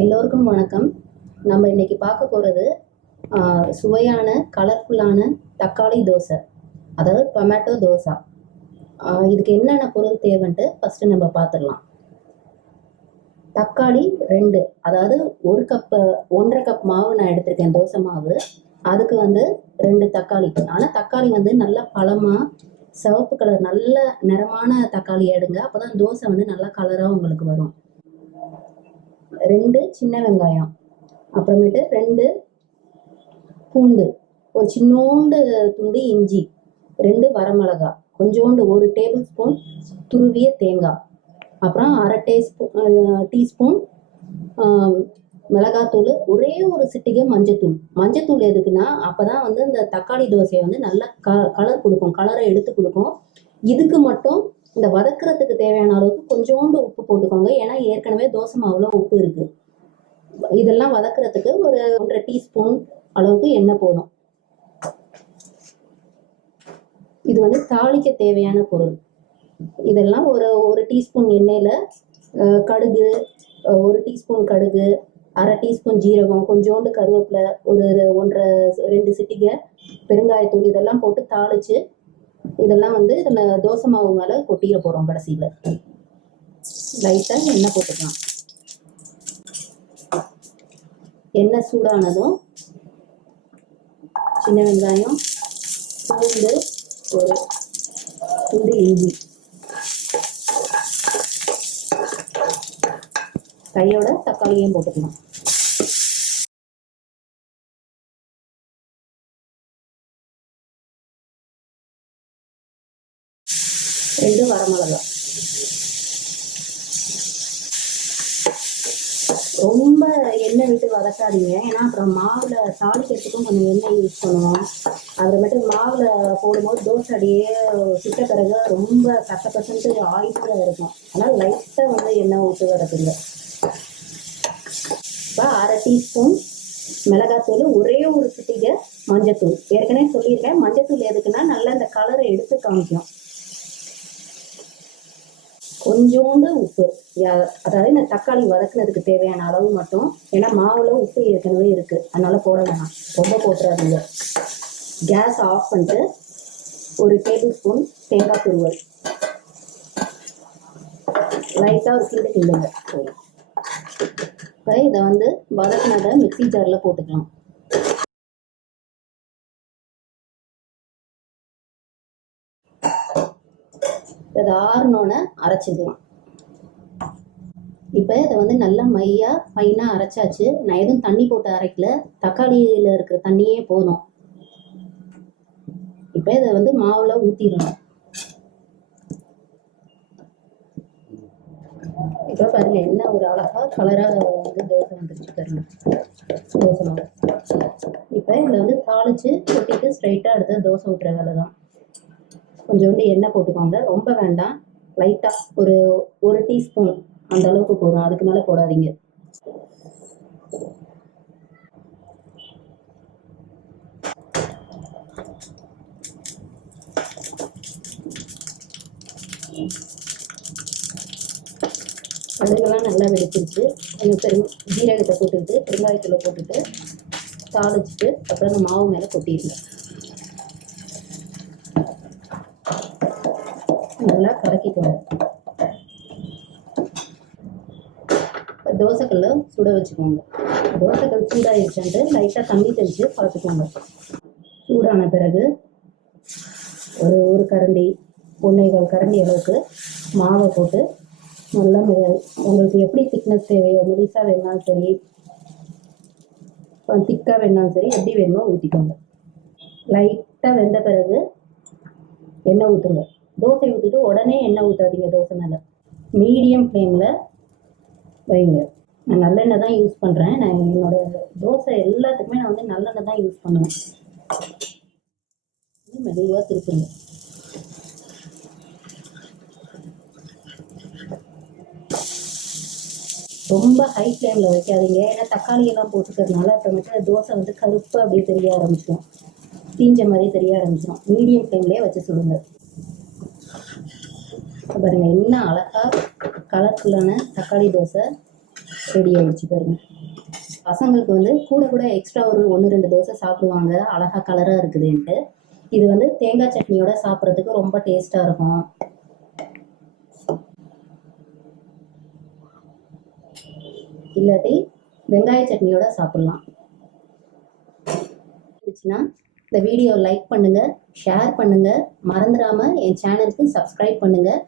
எல்லோருக்கும் வணக்கம். நம்ம இன்னைக்கு பார்க்க போகிறது சுவையான கலர்ஃபுல்லான தக்காளி தோசை, அதாவது டொமேட்டோ தோசை. இதுக்கு என்னென்ன பொருள் தேவைன்ட்டு ஃபஸ்ட்டு நம்ம பார்த்துடலாம். தக்காளி 2, அதாவது 1 கப்பு 1.5 கப் மாவு நான் எடுத்திருக்கேன், தோசை மாவு. அதுக்கு 2 தக்காளி. ஆனால் தக்காளி நல்லா பழமாக சிவப்பு கலர் நல்ல நிறமான தக்காளி எடுங்க, அப்போ தான் தோசை நல்லா கலராக உங்களுக்கு வரும். 2 சின்ன வெங்காயம், அப்புறமேட்டு 2 பூண்டு, ஒரு சின்னோண்டு துண்டு இஞ்சி, 2 வரமிளகாய், கொஞ்சோண்டு 1 டேபிள் ஸ்பூன் துருவிய தேங்காய், அப்புறம் அரை டீஸ்பூன் மிளகாத்தூள், ஒரே ஒரு சிட்டிகை மஞ்சத்தூள். மஞ்சத்தூள் எதுக்குன்னா அப்போ தான் இந்த தக்காளி தோசையை நல்லா கலர் கொடுக்கும், கலரை எடுத்து கொடுக்கும். இதுக்கு மட்டும் இந்த வதக்கிறதுக்கு தேவையான அளவுக்கு கொஞ்சோண்டு உப்பு போட்டுக்கோங்க, ஏன்னா ஏற்கனவே தோசை மாவுல உப்பு இருக்குது. இதெல்லாம் வதக்கிறதுக்கு ஒரு 1.5 டீஸ்பூன் அளவுக்கு எண்ணெய் போதும். இது தாளிக்க தேவையான பொருள். இதெல்லாம் ஒரு டீஸ்பூன் எண்ணெயில் கடுகு, 1 டீஸ்பூன் கடுகு, அரை டீஸ்பூன் ஜீரகம், கொஞ்சோண்டு கருவேப்பிலை, ஒரு 2 சிட்டிகை பெருங்காயத்தூள், இதெல்லாம் போட்டு தாளித்து இதெல்லாம் இதில் தோசை மாவு மேலே கொட்டிட போகிறோம். கடைசியில் லைட்டாக எண்ணெய் போட்டுக்கலாம். எண்ணெய் சூடானதும் சின்ன வெங்காயம், பூண்டு, ஒரு துண்டு இஞ்சி, கையோட தக்காளியும் போட்டுக்கலாம். ரெண்டு வரமிளகாய். ரொம்ப எண்ணெய் விட்டு வதக்காதீங்க, ஏன்னா அப்புறம் மாவில் தாளிக்கிறதுக்கும் கொஞ்சம் எண்ணெய் யூஸ் பண்ணுவோம். அப்புறமேட்டு மாவில் போடும்போது தோசை அடியே சுட்ட பிறகு ரொம்ப கசகசன்ட்டு ஆயிலாக இருக்கும். அதனால் லைட்டாக எண்ணெய் ஊற்றி வரதுங்க. இப்போ அரை டீஸ்பூன் மிளகாத்தூள், ஒரே ஒரு சிட்டிகை மஞ்சத்தூள். ஏற்கனவே சொல்லியிருக்கேன், மஞ்சத்தூள் எதுக்குன்னா நல்லா இந்த கலரை எடுத்து காமிக்கும். கொஞ்சோண்டு உப்பு, அதாவது இந்த தக்காளி வதக்குனதுக்கு தேவையான அளவு மட்டும், ஏன்னா மாவுல உப்பு ஏற்கனவே இருக்கு, அதனால போட வேணாம், ரொம்ப போட்டுறாதீங்க. கேஸ் ஆஃப் பண்ணிட்டு ஒரு டேபிள் ஸ்பூன் தேங்காய் துருவல் லைட்டாக ஒரு கிண்டு கிண்டுங்க. இப்போ இதை வதக்குனதை மிக்ஸி ஜாரில் போட்டுக்கலாம். இதை ஆறுனோன்னு அரைச்சிக்கலாம். இப்போ இதை நல்லா ஃபைனாக அரைச்சாச்சு. நான் எதுவும் தண்ணி போட்டு அரைக்கல, தக்காளியில் இருக்கிற தண்ணியே போதும். இப்போ இதை மாவில் ஊற்றிடணும். இப்போ பாருங்க, என்ன ஒரு அழகாக கலராக தோசை வந்துருச்சு பாருங்க, தோசை மாவு. இப்போ இதில் தாளித்து கொட்டிட்டு ஸ்ட்ரைட்டாக எடுத்து தோசை ஊற்றுற வேலை தான். கொஞ்சோண்டு எண்ணெய் போட்டுக்கோங்க, ரொம்ப வேண்டாம், லைட்டாக ஒரு டீஸ்பூன் அந்த அளவுக்கு போதும், அதுக்கு மேலே போடாதீங்க. கடுகுலாம் நல்லா வெடிச்சிருச்சு. கொஞ்சம் ஜீரகத்தை போட்டுக்கிட்டு பெருங்காயத்தில் போட்டுட்டு தாளிச்சுட்டு அப்புறம் அந்த மாவு மேலே கொட்டிடுங்க. நல்லா கலக்கிக்கோங்க. தோசைக்கல்ல சுட வச்சுக்கோங்க. தோசைக்கல் சூடாகிடுச்சுன்ட்டு லைட்டாக தண்ணி தெளித்து பார்த்துக்கோங்க. சூடான பிறகு ஒரு கரண்டி 1.25 கரண்டி அளவுக்கு மாவை போட்டு நல்லா உங்களுக்கு எப்படி திக்னஸ் தேவையோ, மெலிசாக வேணாலும் சரி, திக்காக வேணாலும் சரி, எப்படி வேணுமோ ஊற்றிக்கோங்க. லைட்டாக வெந்த பிறகு எண்ணெய் ஊற்றுங்க. தோசை ஊற்றிட்டு உடனே எண்ணெய் ஊற்றாதீங்க, தோசை மேலே மீடியம் ஃப்ளேமில் வைங்க. நான் நல்லெண்ணெய் தான் யூஸ் பண்ணுறேன். நான் என்னோடய தோசை எல்லாத்துக்குமே நான் நல்லெண்ணெய் தான் யூஸ் பண்ணுவேன். மெதுவாக திருப்புங்க. ரொம்ப ஹை ஃப்ளேமில் வைக்காதீங்க, ஏன்னா தக்காளியெல்லாம் போட்டுக்கிறதுனால அப்புறமேட்டு தோசை கருப்பாக அப்படியே தெரிய ஆரம்பிச்சிடும், தீஞ்ச மாதிரி தெரிய ஆரம்பிச்சிடும். மீடியம் ஃப்ளேம்லேயே வச்சு சுடுங்க. பாருங்கள், என்ன அழகாக கலர்ஃபுல்லான தக்காளி தோசை ரெடி ஆகிடுச்சு பாருங்க. பசங்களுக்கு வந்து கூட கூட எக்ஸ்ட்ரா ஒரு 1-2 தோசை சாப்பிடுவாங்க, அழகா கலராக இருக்குதுன்ட்டு. இது வந்து தேங்காய் சட்னியோட சாப்பிட்றதுக்கு ரொம்ப டேஸ்ட்டாக இருக்கும். இல்லாட்டி வெங்காய சட்னியோட சாப்பிட்லாம். இருந்துச்சுன்னா இந்த வீடியோ லைக் பண்ணுங்கள், ஷேர் பண்ணுங்கள், மறந்துடாமல் என் சேனலுக்கு சப்ஸ்கிரைப் பண்ணுங்கள்.